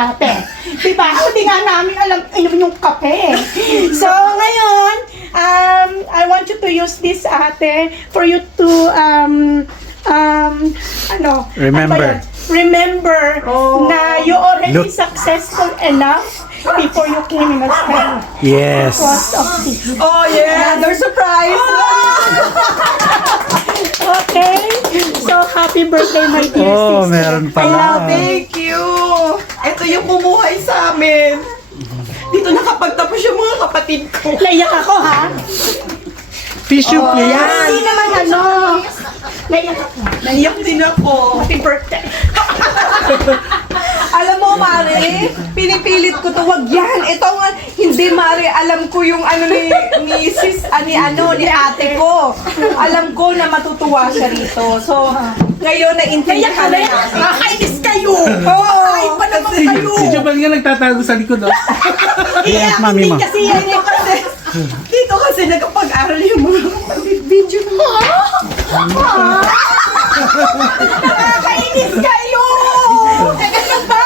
ate. Diba? Hindi nga namin alam inom yung kape. So, ngayon, I want you to use this, ate, for you to, Remember. Remember na you already successful enough before you came in Australia. Yes. Because of this. Oh, yeah. Another surprise. Okay? So, happy birthday, my dear Oh, sister. meron I pala. love it. Thank you. Ito yung bumuhay sa amin. Dito nakapagtapos yung mga kapatid ko. Naiyak ako, ha? Tissue, please. Hindi naman naiyak ako. Naiyak din ako. Happy birthday. Alam mo, Mare, pinipilit ko to. Wag yan. Ito nga, hindi, Mare. Alam ko yung ni ate ko. Alam ko na matutuwa siya rito. So, ngayon naintindihan na natin. Nakainis kayo! Oo, ay pa naman kayo. Si Jobal nga nagtatago sa likod, oh. Yes, mami mo. Kasi yan yung Dito kasi nagpag-aral yung mga kapatid. Video na. nakakainis kayo! Ano ba?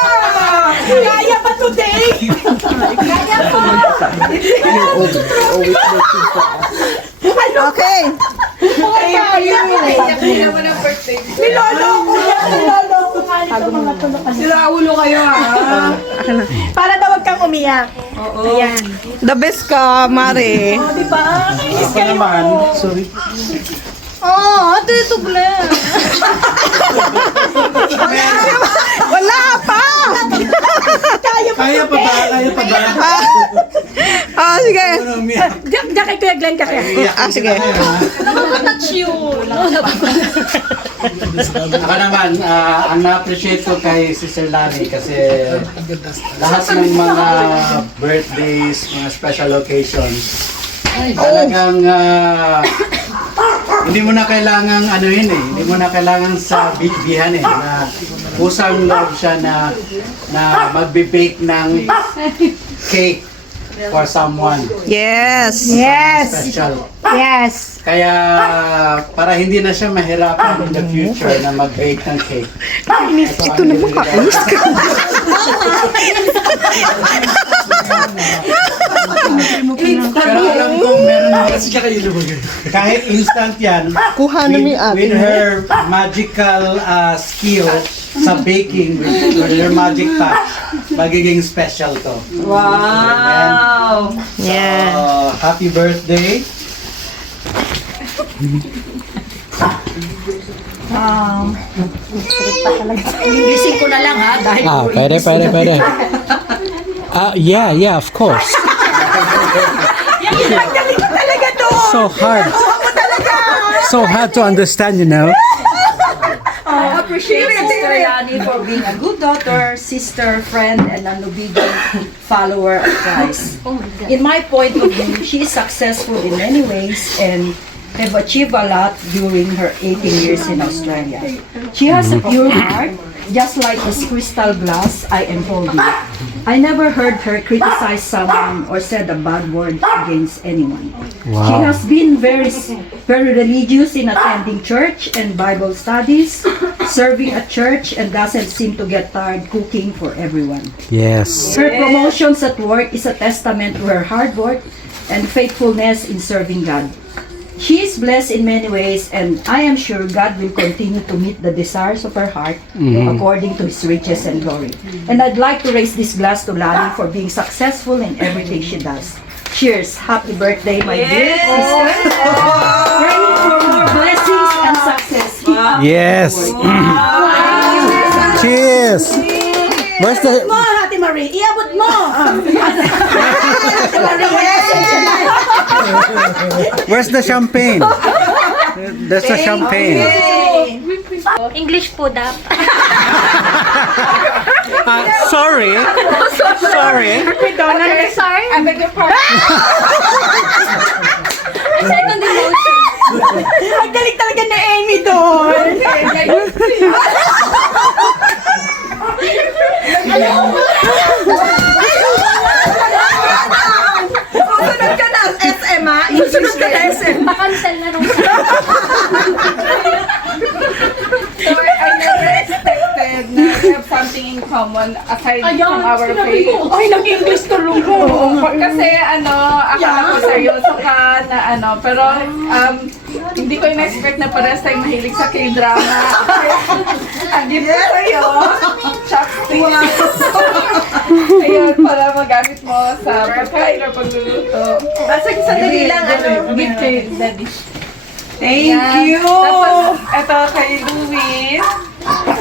Kaya ba today? Kaya ba? Okay. Kaya naman ang birthday. niloloko yan! Niloloko nga nito mga tulokan. Sila ulo kayo, ha? Para daw wag kang umiyak. Ayan. The best ka, Mare. O, diba? Kainis Ako kayo. naman, sorry. Ito Glenn. Wala pa. Kaya ba? Kaya pa ba? Kaya pa ba? Sige. Diyan kay Kuya Glenn kasi. Sige. Ako naman, ang na-appreciate ko kay Sister Lani kasi lahat ng mga birthdays, mga special occasions, talagang hindi mo na kailangang hindi mo na kailangan sa bigbihan na pusang loob siya na magbe-bake ng cake for someone Yes. Yes. special. Yes. Kaya para hindi na siya mahirapan in the future na mag-bake ng cake. Ito naman kainis ka. Pero alam ko meron kahit instant yan with her magical skill sa baking with her magic touch magiging special to. Wow. So, happy birthday. Gising ko na lang ha dahil Pwede. Yeah, of course. galing ko talaga to. So hard. So hard to understand, you know. I appreciate Sister Lani for being a good daughter, sister, friend, and an obedient follower of Christ. In my point of view, she is successful in many ways and have achieved a lot during her 18 years in Australia. She has a pure heart, just like this crystal glass I unfolded. I never heard her criticize someone or said a bad word against anyone. She has been very religious in attending church and Bible studies, serving at church, and doesn't seem to get tired cooking for everyone. Yes. Her promotions at work is a testament to her hard work and faithfulness in serving God. She is blessed in many ways, and I am sure God will continue to meet the desires of her heart according to His riches and glory. And I'd like to raise this glass to Lani for being successful in everything she does. Cheers! Happy birthday, my dear sister! Praying for more blessings and success. Yes. Cheers. Where's the mo, Ate Marie. Iabot mo. Where's the champagne? There's the champagne. English po dapat. Sorry. Sorry. Sorry? I beg your pardon. Second emotion. Ang galing talaga ni Amy doon. Susunod ka na SM, ha? Susunod ka na SM. Pa-cancel na nung I never expected na have something in common aside from our faith. Ay, nag-English tulungo. Kasi akala ko seryoso ka na pero hindi ko in-expect na parehas tayong mahilig sa K-drama. Ang gift ko sa'yo, chopsticks. Ayun, para magamit mo sa pagkain or pagluluto. Sandali lang, Gift kay Daddy. Thank you! Tapos, ito kay Louis.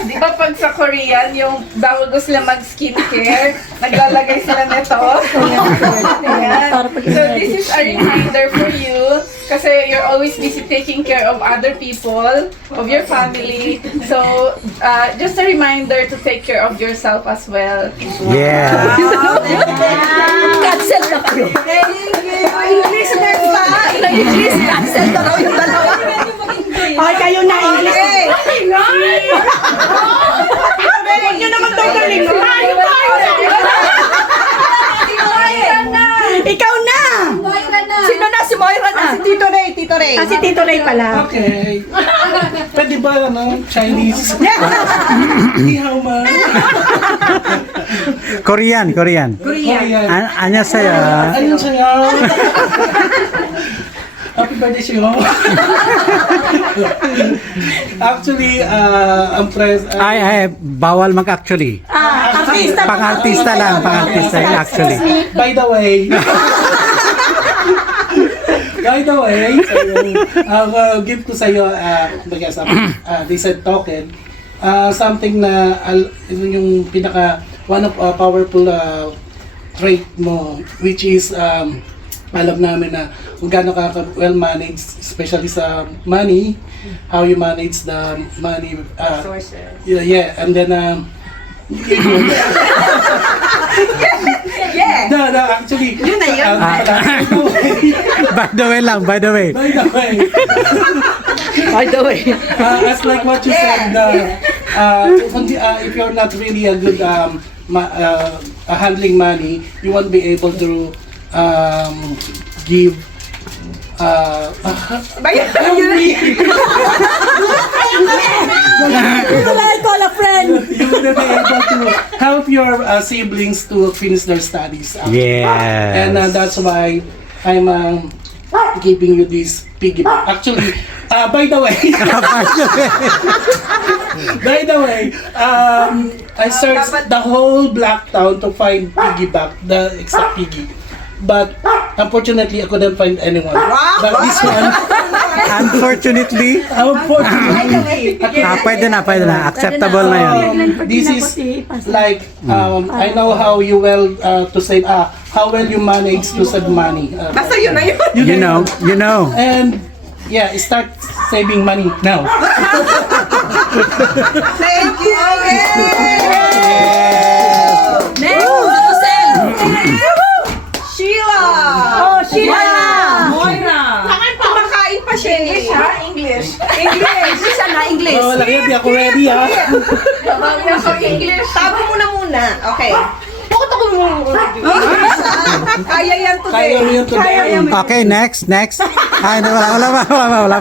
Di ba pag sa Korean, yung bago sila mag-skincare, naglalagay sila nito. Ayan. So this is a reminder for you kasi you're always busy taking care of other people, of your family. So just a reminder to take care of yourself as well. Yeah. Cancel na kayo. English next pa. English, cancel na raw yung dalawa. Ay, kayo na English. Huwag nyo naman daw galing. Ikaw na! Sino na? Si Moira na. Si Tito Ray, Tito Ray. Si Tito Ray pala. Okay. Pwede ba, Chinese? Ni hao ma. Korean. Korean. 안녕하세요. 안녕하세요. Happy birthday sa'yo. Actually, ang Ay, bawal mag-actually. Artista. Pang-artista lang, pang-artista yun actually. by the way, ang gift ko sa'yo, they said token, something na, yung pinaka, one of powerful trait mo, which is, alam namin na kung gaano ka well managed, especially sa money, how you manage the money, yeah, and then, actually, yun na yun. By the way lang, by the way. By the way, as like what you said, if you're not really a good handling money, you won't be able to give. Call a friend. You will be able to help your siblings to finish their studies. Yes. And that's why I'm giving you this piggy bank. Actually, by the way, I searched the whole Black Town to find piggy bank, the exact piggy. But unfortunately, I couldn't find anyone. But this one, Unfortunately, pwede na. Acceptable na yun. this is like I know how you to save. How well you manage to save money. Basta yun na yun. You know. And yeah, start saving money now. Thank you. Sheila! Oh, Sheila! Moira! Kumakain pa siya. English, ha? English. English na, English. Oh, laki, di ako ready ha. Tawag na sa English. Tago mo na muna. Okay. Bakit ako Kaya yan today. Kaya mo yun today. Okay, next. Ay, wala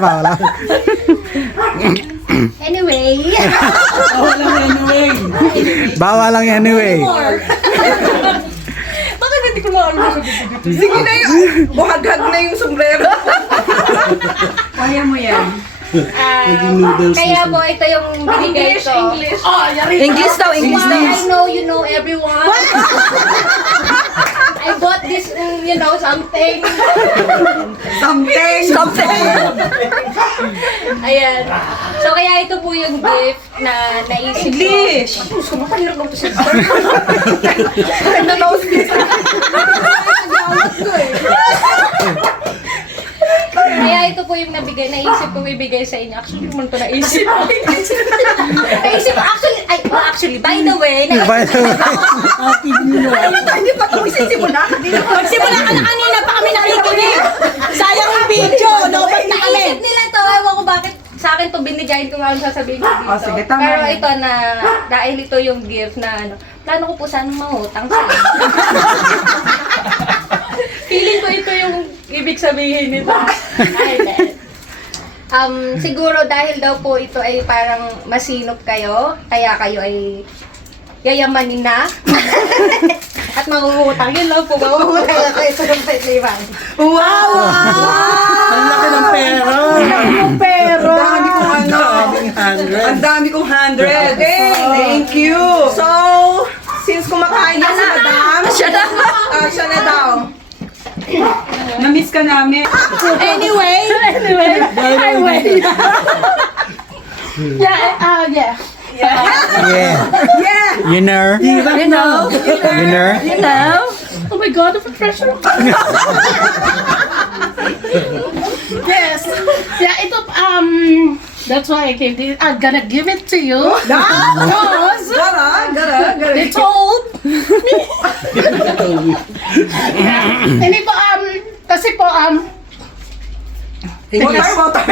pa. Anyway. Walang anyway. Bawal lang yan anyway. Bakit hindi ko na alam? Sige na yun. Buhaghag na yung sombrero. Kaya mo yan. Kaya po ito yung binigay ko. English. Oh, yari. English daw. I know you know everyone. I bought this, something. Something. Ayan. So, kaya ito po yung gift na naisip ko. English. Gusto mo, panirap lang po siya. Kaya ito po yung naisip kong ibigay sa inyo. Actually, naman ito naisip ko. Actually, by the way, Hindi pa kung isisimula. Magsimula ka na kanina pa kami nakikinig. Sayang yung video, no? Ba't na kami? naisip nila to, ewan ko bakit sa akin to binigay ko nga ang sasabihin ko dito. sige, tama Pero yan. ito na, dahil ito yung gift na plano ko po sanang mangutang sa inyo. Feeling ko ito yung ibig sabihin nito. Ay, then. Siguro dahil daw po ito ay parang masinop kayo, kaya kayo ay yayamanin na. At mangungutang. Yun lang po, mangungutang na kayo sa Layman. Wow! Ang laki ng pera. Pero, ang dami kong ano. Daming 100. Ang dami kong 100. Thank you. So, since kumakain na si Madam, siya na daw. Na-miss ka namin. Anyway, yeah. Yeah. Yeah! Winner. Winner. Oh my God, the pressure. Yes. Yeah, ito, that's why I came. I'm gonna give it to you. Because Gara. they told hindi po, kasi po, Water.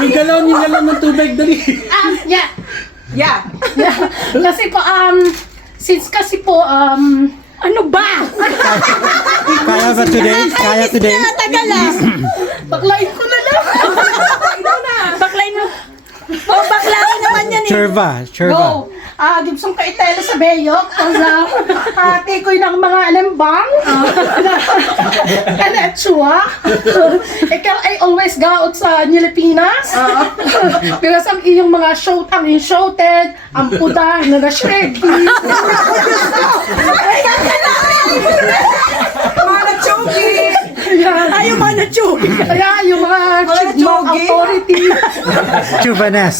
Yung galon ng tubig, dali. yeah. Yeah. Kasi po, since kasi po, ano ba? Kaya ba today? Kaya today? Tagal baklain ko na lang. Baklain mo. Oh, baklain naman yan eh. Churva. Go! Gibson ka itelo sa Beyok. Ate ko'y ng mga alambang. Kanetsua. Ikaw ay always gaot sa Pilipinas. Because ang iyong mga show, ang inshouted, ang puda, naga-shred. Mana chogi. Ayaw mga na-chogi. Kaya yung mga chogi. authority. Chuvanes.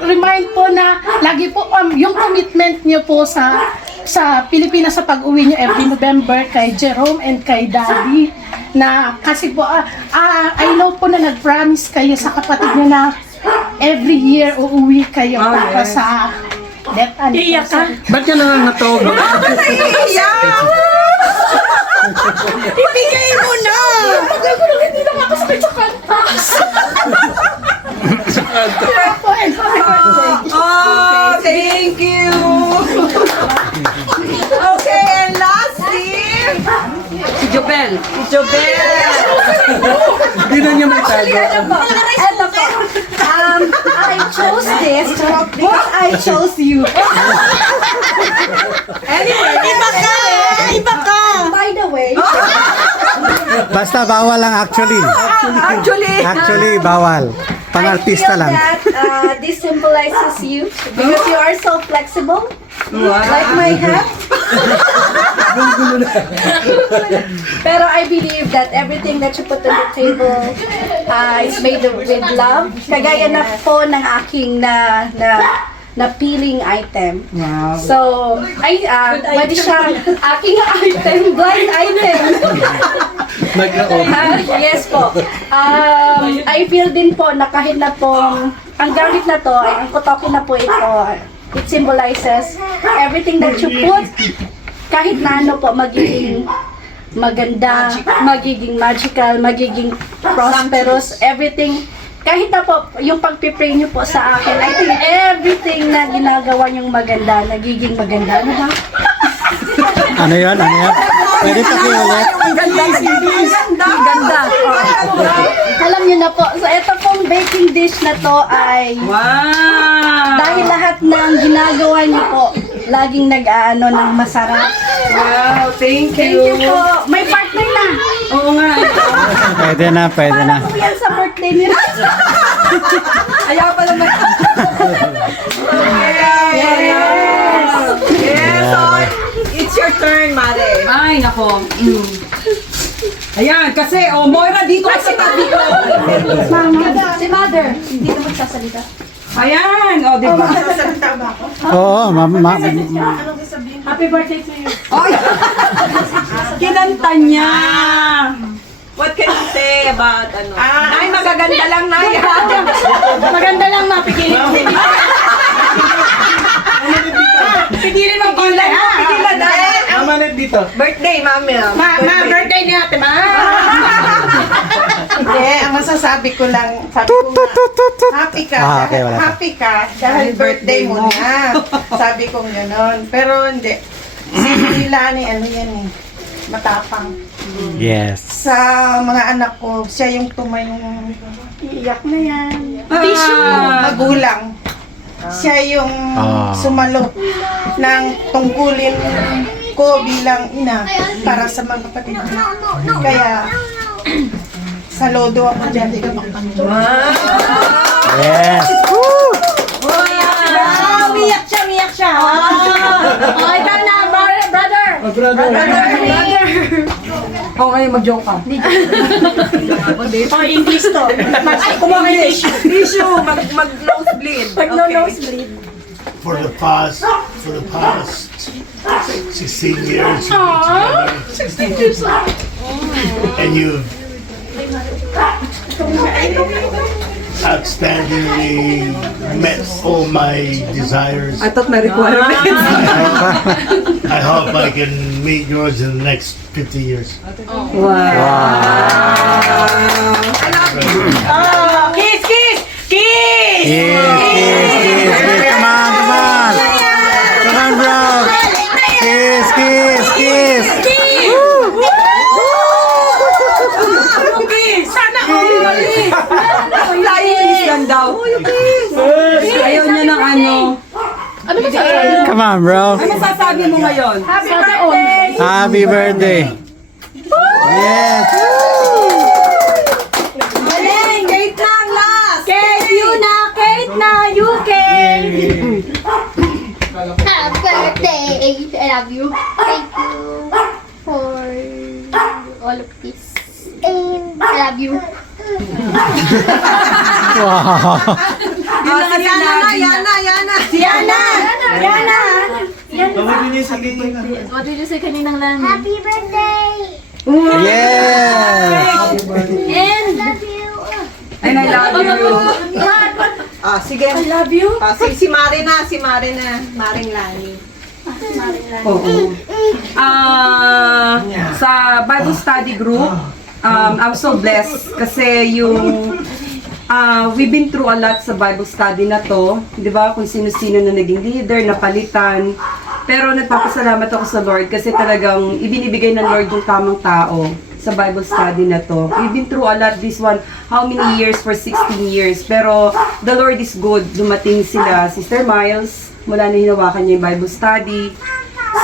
Remind po na lagi po yung commitment niyo po sa Pilipinas sa pag-uwi niyo every November kay Jerome and kay Daddy na kasi po I know po na nag-promise kayo sa kapatid niyo na every year uuwi kayo para sa death anniversary. Ba't ka lang natog? Ibigay mo na! Tagal ko lang hindi nakakasakit sa kantas. Oh, thank you. Okay, and lastly, Si Jobel. Hindi na niya may tago. Eto po. I chose this because I chose you. anyway, Iba ka! By the way, Basta bawal lang actually. Actually, bawal. Pang-artista lang. I feel that this symbolizes you because you are so flexible. Like my hat. Pero I believe that everything that you put on the table is made with love. Kagaya na po ng aking na peeling item. Wow. So, pwede siya aking item, blind item. Yes po. I feel din po na kahit na po, ang gamit na to, ay ang kotoke na po ito, it symbolizes everything that you put, kahit na ano po, magiging maganda, magiging magical, magiging prosperous, everything. Kahit na po, yung pagpipray niyo po sa akin, I think everything na ginagawa niyong maganda, nagiging maganda. Ano ba? Ano yun? Pwede pakiulit? Ganda. Alam niyo na po, so ito pong baking dish na to ay Wow. dahil lahat ng ginagawa niyo po, laging nag-aano ng masarap. Wow, thank Thank you. you po. May partner na. Oo nga. Pwede na. Para po yan sa birthday niyo. Ayaw pa naman. Yes. So, it's your turn, Mare. Ay, nako. Ayan, kasi, Moira, dito ka sa tabi ko. Si Mother, hindi ka magsasalita. Ayan, di ba? Oo, Happy birthday to you. Ay! Kinanta niya. What can you say about ano? Ay, magaganda lang na yan. Maganda lang mapigilin mo. Pigilin mo konti ha. Pigilan na. Mamanit dito. Birthday, mami. Birthday ni ate ma. Hindi, ang masasabi ko lang, sabi ko nga, happy ka, okay, wala pa. happy ka, dahil birthday mo na. Sabi ko gano'n. Pero hindi. Si Lani, ano yan eh, matapang. Yes. Sa mga anak ko, siya yung tumayong iiyak na yan. Magulang. Siya yung sumalo ng tungkulin ko bilang ina para sa mga kapatid ko. Kaya, saludo ako dyan. Yes. Umiyak siya. Oh, ikaw na, brother. Oo, ngayon mag-joke ka. Oh, English to. Tissue, mag-nosebleed. Mag-nosebleed. For the past 16 years you've been together, 16 years old. and you've outstandingly met all my desires. I thought may requirements. I hope I can meet yours in the next 50 years. Kiss! Kiss, kiss. Come on. Come on, bro. Kiss. Sana all! Kiss lang daw. Ayaw niya ng ano. Come on, bro. Ano sasabi mo ngayon? Happy birthday. Yes. Kate lang last. Kate, you Kate. Happy birthday! I love you. Thank you for all of this. And I love you. Wow. What did you say kaninang lang? Happy birthday! Yes. And love you. And I love you. Sige. I love you. Si Mare na. Maring Lani. Oo. Sa Bible study group, I'm so blessed kasi we've been through a lot sa Bible study na to, di ba? Kung sino-sino na naging leader, napalitan. Pero nagpapasalamat ako sa Lord kasi talagang ibinibigay ng Lord yung tamang tao sa Bible study na to. We've been through a lot this one. How many years? For 16 years. Pero the Lord is good. Dumating sila, Sister Miles, mula na hinawakan niya yung Bible study.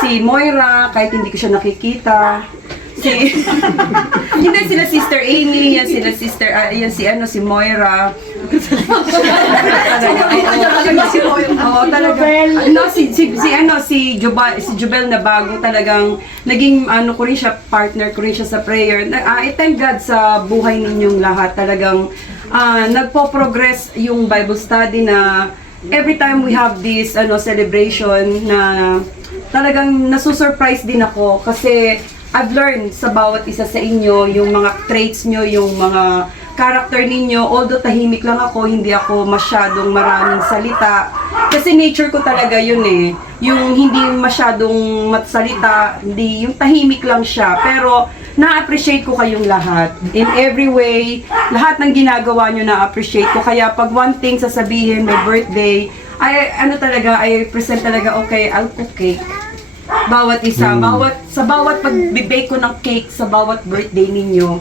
Si Moira, kahit hindi ko siya nakikita. Hindi sila Sister Amy, yan sila Sister, yan si Moira. Oo, talaga. No, si Jubel na bago talagang naging ko rin siya, partner ko rin siya sa prayer. I thank God sa buhay ninyong lahat. Talagang nagpo-progress yung Bible study na every time we have this celebration na talagang nasusurprise din ako kasi I've learned sa bawat isa sa inyo, yung mga traits nyo, yung mga character ninyo. Although tahimik lang ako, hindi ako masyadong maraming salita. Kasi nature ko talaga yun eh. Yung hindi masyadong matsalita, hindi, yung tahimik lang siya. Pero na-appreciate ko kayong lahat. In every way, lahat ng ginagawa nyo na-appreciate ko. Kaya pag one thing sasabihin, my birthday, I present talaga, okay, I'll cook cake. Bawat isa, sa bawat pag-bake ko ng cake sa bawat birthday ninyo,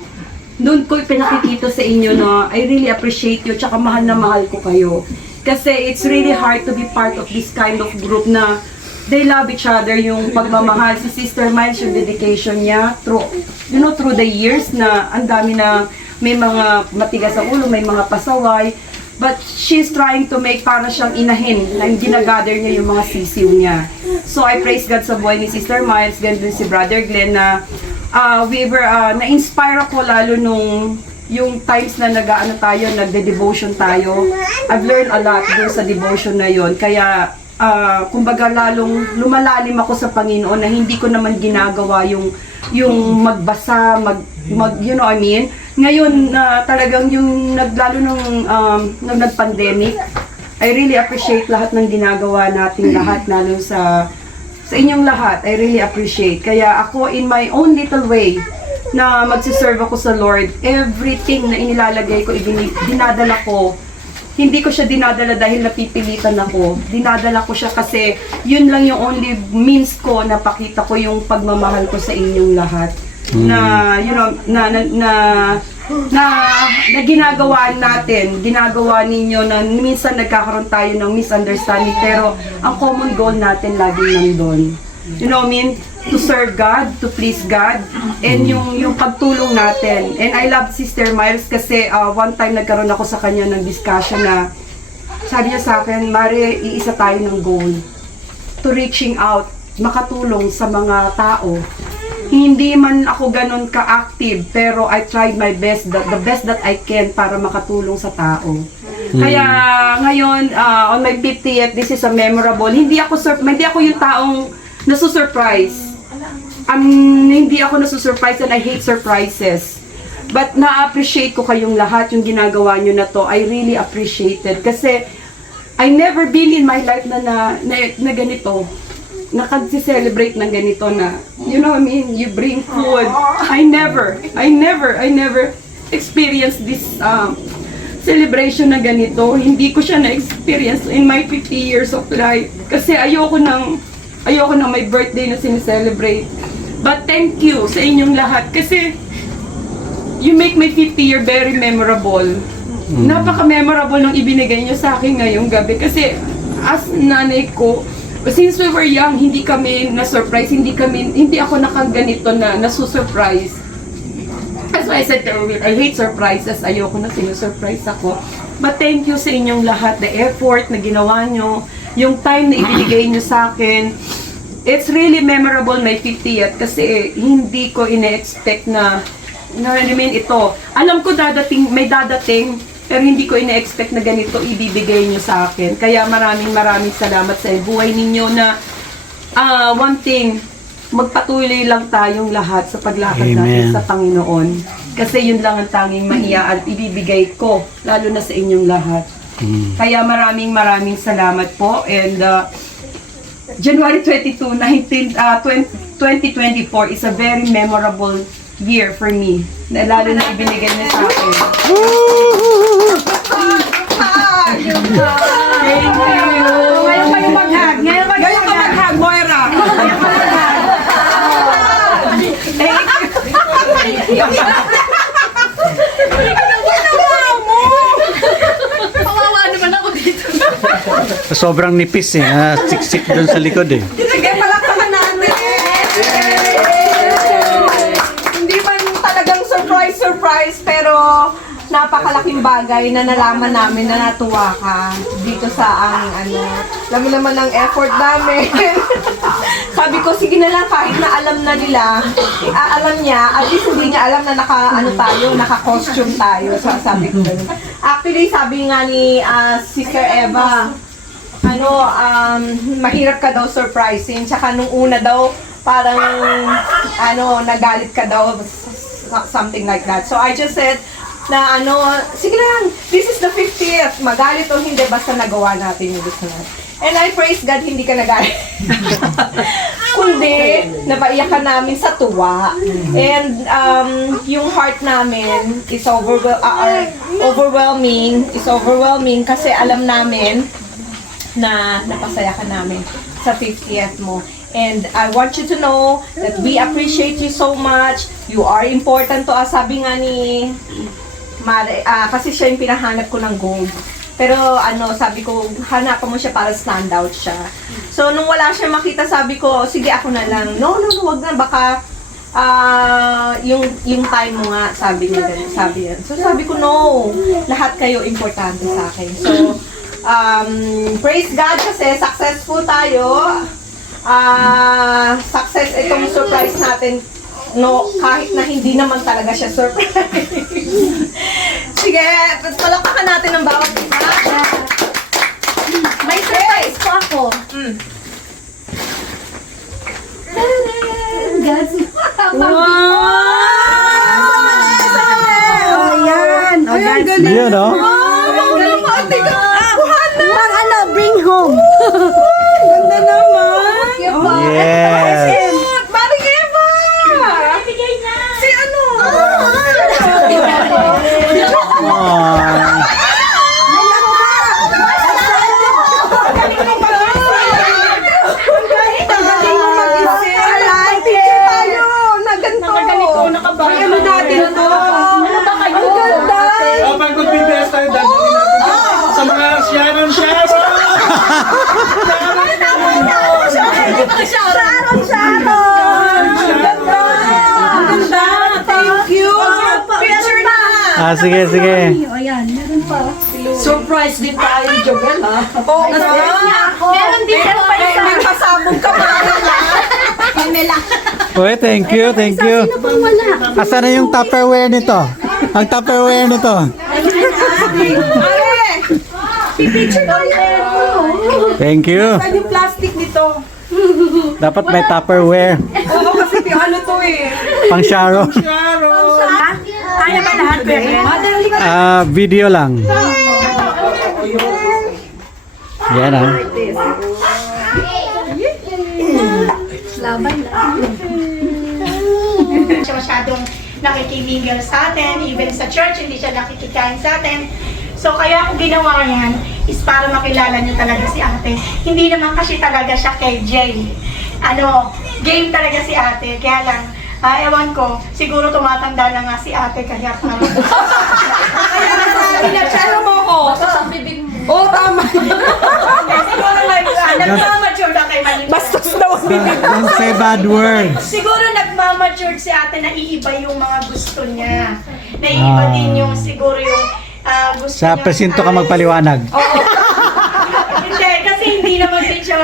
doon ko pinakikita sa inyo na I really appreciate you, tsaka mahal na mahal ko kayo. Kasi it's really hard to be part of this kind of group na they love each other, yung pagmamahal. Si Sister Miles, yung dedication niya through the years na ang dami na may mga matigas sa ulo, may mga pasaway. But she's trying to make para siyang inahin na ginagather niya yung mga sisiw niya. So I praise God sa buhay ni Sister Miles, ganun si Brother Glenn na na-inspire ako lalo nung yung times na nagde-devotion tayo. I've learned a lot dun sa devotion na yon. Kaya kumbaga lalong lumalalim ako sa Panginoon na hindi ko naman ginagawa yung magbasa, you know what I mean? Ngayon talagang yung lalo nung nag-pandemic, I really appreciate lahat ng ginagawa nating lahat, lalo sa inyong lahat. I really appreciate. Kaya ako in my own little way na magsiserve ako sa Lord, everything na inilalagay ko, dinadala ko. Hindi ko siya dinadala dahil napipilitan ako. Dinadala ko siya kasi yun lang yung only means ko na pakita ko yung pagmamahal ko sa inyong lahat. na you know na ginagawa ninyo na minsan nagkakaroon tayo ng misunderstanding pero ang common goal natin laging nandun. You know what I mean? To serve God, to please God, and yung pagtulong natin. And I love Sister Miles kasi one time nagkaroon ako sa kanya ng discussion na sabi niya sa akin, Mare, iisa tayo ng goal. To reaching out, makatulong sa mga tao. Hindi man ako ganun ka-active, pero I tried my best, the best that I can para makatulong sa tao. Kaya ngayon, on my 50th, this is a memorable. Hindi ako yung taong nasusurprise. Hindi ako nasusurprise and I hate surprises. But na-appreciate ko kayong lahat, yung ginagawa nyo na to. I really appreciate it. Kasi I never been in my life na ganito. Nakag-celebrate ng ganito na, you know what I mean? You bring food. I never experienced this celebration na ganito. Hindi ko siya na-experience in my 50 years of life. Kasi ayoko nang may birthday na sineselebrate. But thank you sa inyong lahat kasi you make my 50-year very memorable. Napaka-memorable ng ibinigay niyo sa akin ngayong gabi kasi as nanay ko, since we were young, hindi kami na-surprise, hindi ako nakaganito na nasusurprise. That's why I said I hate surprises, ayoko na sinusurprise ako. But thank you sa inyong lahat, the effort na ginawa nyo, yung time na ibinigay nyo sa akin. It's really memorable my 50th kasi hindi ko ina-expect na I mean ito. Alam ko may dadating, pero hindi ko ina-expect na ganito ibibigay nyo sa akin. Kaya maraming salamat sa buhay ninyo na one thing, magpatuloy lang tayong lahat sa paglakad natin sa Panginoon. Kasi yun lang ang tanging maiya at ibibigay ko, lalo na sa inyong lahat. Kaya maraming salamat po. And January 22, 2024 is a very memorable year for me. Lalo na ibinigay niya sa akin. Thank you! Ngayon kayo mag-hug! Ngayon ka mag-hug, Moira! Kawawa naman ako dito. Sobrang nipis eh. Siksik doon sa likod eh. Sige, palakpakan natin! Hindi man talagang surprise, pero napakalaking bagay na nalaman namin na natuwa ka dito sa aming alam mo naman ang effort namin. Sabi ko, sige na lang kahit na alam na nila, alam niya, at least hindi niya alam na naka-costume tayo. So, sabi ko ganun. Actually, sabi nga ni Sister Eva, mahirap ka daw surprising, tsaka nung una daw, parang, nagalit ka daw, something like that. So, I just said, na sige lang, this is the 50th, magalit o hindi, basta nagawa natin yung gusto natin. And I praise God, hindi ka nagalit. Kundi, napaiyak ka namin sa tuwa. And yung heart namin is overwhelming kasi alam namin na napasaya ka namin sa 50th mo. And I want you to know that we appreciate you so much. You are important to us. Sabi nga ni Mare, kasi siya yung pinahanap ko ng gold. Pero sabi ko, hanapan mo siya para stand out siya. So, nung wala siya makita, sabi ko, sige ako na lang. No, wag na, baka yung time mo nga, sabi niya. So, sabi ko, no, lahat kayo importante sa akin. So, praise God kasi successful tayo. Success itong surprise natin. No, kahit na hindi naman talaga siya surprise. Sige, palakpakan natin ng bawat isa. May surprise po ako. Ayan, Yan o. bring home. Ganda naman. Yes. Maring Eva! Si Aww. Ang ganda! Thank you! Picture na! Sige, sige. Surprise din tayo, Joel, ha? Oo nga! Meron din po May pasabog ka pa rin ha? Uy, thank you, thank you. Asan na yung Tupperware nito? Ang Tupperware nito. Are! Thank you. Saan yung plastic nito? Dapat may Tupperware. Oo, kasi ano to eh. Pang Sharon. Kaya ba lahat, Bebe? Video lang. Yan ah. Siya masyadong nakikimingle sa atin, even sa church, hindi siya nakikikain sa atin. So, kaya ako ginawa yan is para makilala niyo talaga si ate. Hindi naman kasi talaga siya kay Jay. Game talaga si ate. Kaya lang, ewan ko, siguro tumatanda na nga si ate kaya pa. Kaya pinachero mo ko. Ang bibig mo. Oo, tama. Siguro nagmamature na kay Manny. Bastos daw ang bibig. Don't say bad words. Siguro nagmamature si ate na iiba yung mga gusto niya. Naiiba din yung siguro yung gusto Sa niya. presinto ka magpaliwanag. Hindi, kasi hindi naman din siya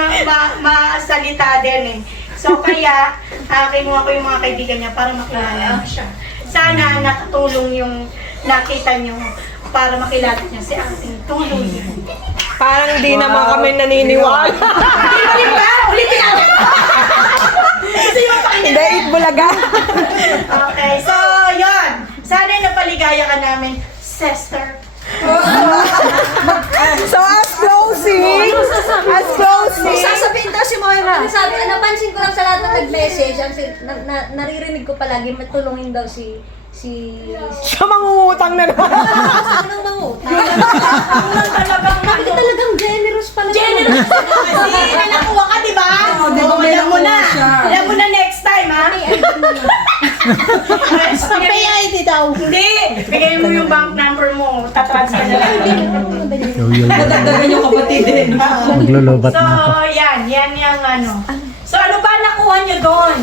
masalita din eh. So kaya, kinuha ko yung mga kaibigan niya para makilala mo siya. Sana nakatulong yung nakita niyo para makilala niya si ating tulong niya. Parang di naman kami naniniwala. Hindi ba? Ulitin natin! Kasi yung Hindi, eat bulaga. Okay, so yun. Sana napaligaya ka namin, sister. So, as closing, Sasabihin daw si Moira. Sabi, napansin ko lang sa lahat na nag-message, naririnig ko palagi, matulungin daw si siya mangungutang na naman. Sabi nang mangutang. Talagang generous pala. Generous kasi may nakuha ka, di ba? Alam mo na. Alam mo na next time, ha? Pay ID daw. Hindi. Bigay mo yung bank number mo. Tatransfer na lang. Dadagdagan yung kapatid din. Maglulubat So, na ako. yan yung ano. So, ano ba nakuha nyo doon?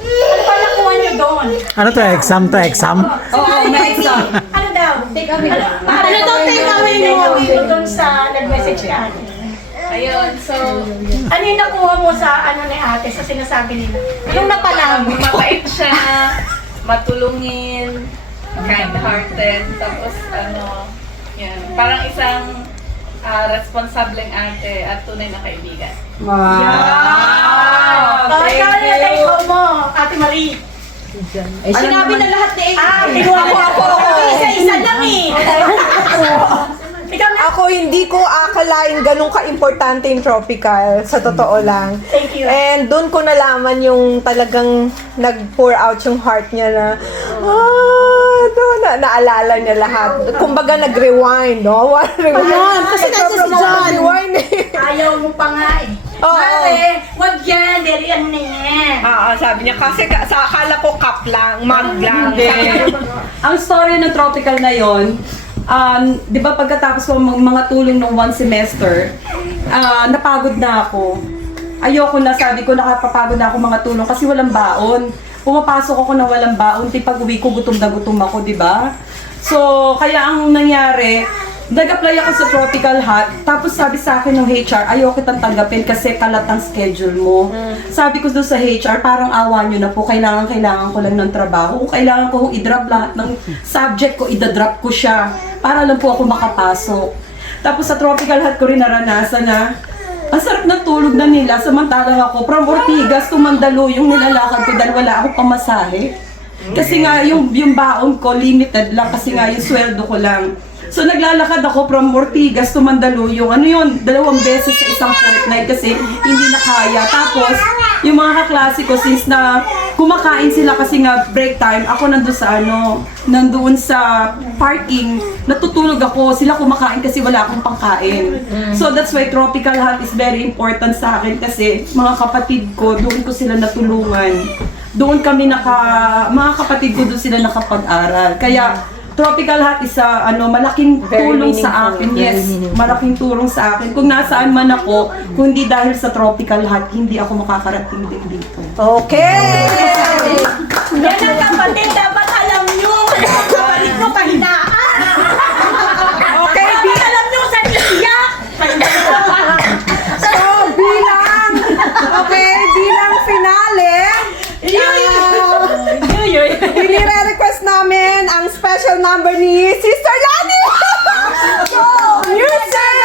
Ano ba nakuha nyo doon? Ano to, exam to, exam? Oo, may exam. Ano daw? Take away. Ano daw take away mo doon sa nag-message ka ate? Ayun, so, Ano yung nakuha mo sa ano ni ate, sa sinasabi nila? Anong napalam? Mabait siya, matulungin, kind-hearted, tapos yan, parang isang responsableng ate at tunay na kaibigan. Oh, ikaw na take mo, Ate Marie. Sinabi na lahat ni Kinuha ko ako. Isa-isa lang eh. Ikaw na. Ako hindi ko akalain ganun ka-importante yung tropical, sa totoo lang. Thank you. And doon ko nalaman yung talagang nag-pour out yung heart niya na, doon, naalala niya lahat. Kumbaga nag-rewind, no? Rewind. kasi nasa si John. Rewind eh. Ayaw mo pa nga eh. Oo. Mare, wag yan. Dali ano na yan. Sabi niya, kasi sa akala ko cup lang, mug lang. Ang story ng tropical na yon, di ba pagkatapos ko mga tulong ng one semester, napagod na ako. Ayoko na, sabi ko, nakapapagod na ako mga tulong kasi walang baon. Pumapasok ako na walang baon, pag uwi ko gutom na gutom ako, di ba? So, kaya ang nangyari, nag-apply ako sa Tropical Hut, tapos sabi sa akin ng HR, ayoko kitang tanggapin kasi kalat ang schedule mo. Sabi ko doon sa HR, parang awa nyo na po, kailangan ko lang ng trabaho. Kung kailangan ko i-drop lahat ng subject ko, i-drop ko siya, para lang po ako makapasok. Tapos sa Tropical Hut ko rin naranasan na, ang sarap ng tulog na nila, samantalang ako, from Ortigas to Mandaluyong nilalakad ko dahil wala akong pamasahe. Kasi nga yung baon ko, limited lang kasi nga yung sweldo ko lang. So naglalakad ako from Ortigas to Mandaluyong. Ano yun? 2 beses sa isang fortnight kasi hindi na kaya. Tapos yung mga kaklase ko since na kumakain sila kasi nga break time, ako nandoon sa parking, natutulog ako. Sila kumakain kasi wala akong pangkain. So that's why Tropical Hut is very important sa akin kasi mga kapatid ko, doon ko sila natulungan. Doon kami mga kapatid ko doon sila nakapag-aral. Kaya Tropical Hut is malaking tulong sa akin. Yes, malaking tulong sa akin. Kung nasaan man ako, kung hindi dahil sa Tropical Hut, hindi ako makakarating din dito. Okay! Yan ang kapatid, dapat alam nyo. Kapatid mo, pahinaan. Okay, Alam nyo sa iyak. So, bilang finale, inire-request namin ang special number ni Sister Lani! So, music!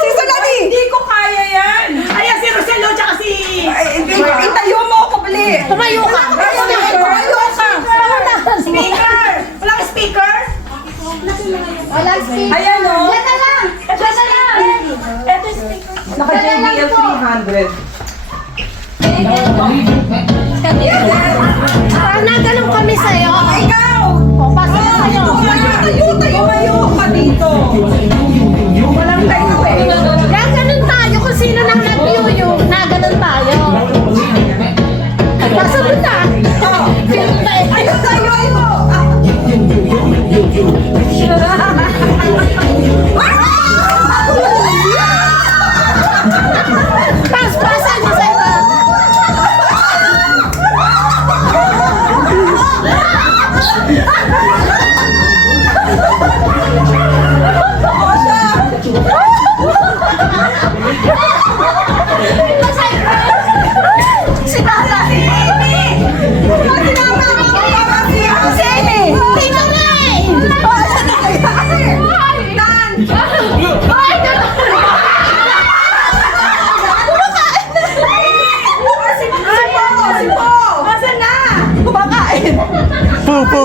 Sister Lani! Hindi ko kaya yan. Ayan si Roselo tsaka si... Itayo mo ako, pali! Tumayo ka. Tumayo ka! Speaker. Walang speaker? Walang speaker. Ayan o! Yan na lang. Ito na lang. Ito speaker. Naka-JBL 300. Nagtanong kami sa'yo. Ikaw! O, pasok na sa'yo. Tayo ka dito! Walang tayo eh! Kaya ganun tayo kung sino nang nag-view yung na ganun tayo. Pasok mo na. Ayun tayo! Pasan mo sa'yo.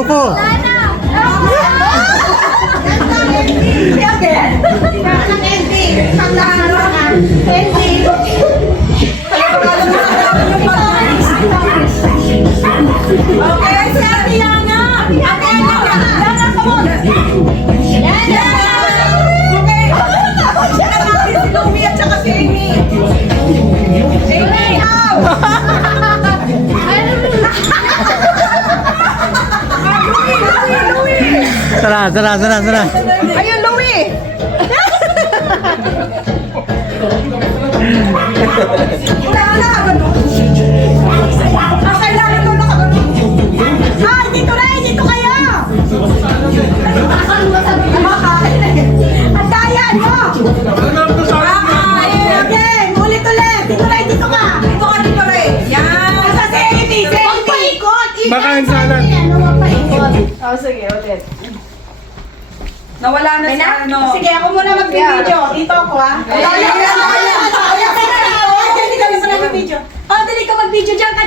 Po. Okay, si Ate Yana! Ate Yana! Yana, come on! Yana! Okay! Siya naman si Louie at saka si Amy! Amy, out! Louie! Tara. Ayun, Louie! Wala na, ganun. Kailangan ko nakaganon. Ah, dito na eh. Dito kayo. Ang daya nyo! Okay, ulit. Dito na, dito ka. Dito rin. Yan! Basta si Amy. Huwag paikot. Baka ang salan. Huwag paikot. Oh, sige, ulit. Nawala na si ano. Sige, ako muna mag-video. Dito ako ah. Dali ka mag-video. Diyan ka.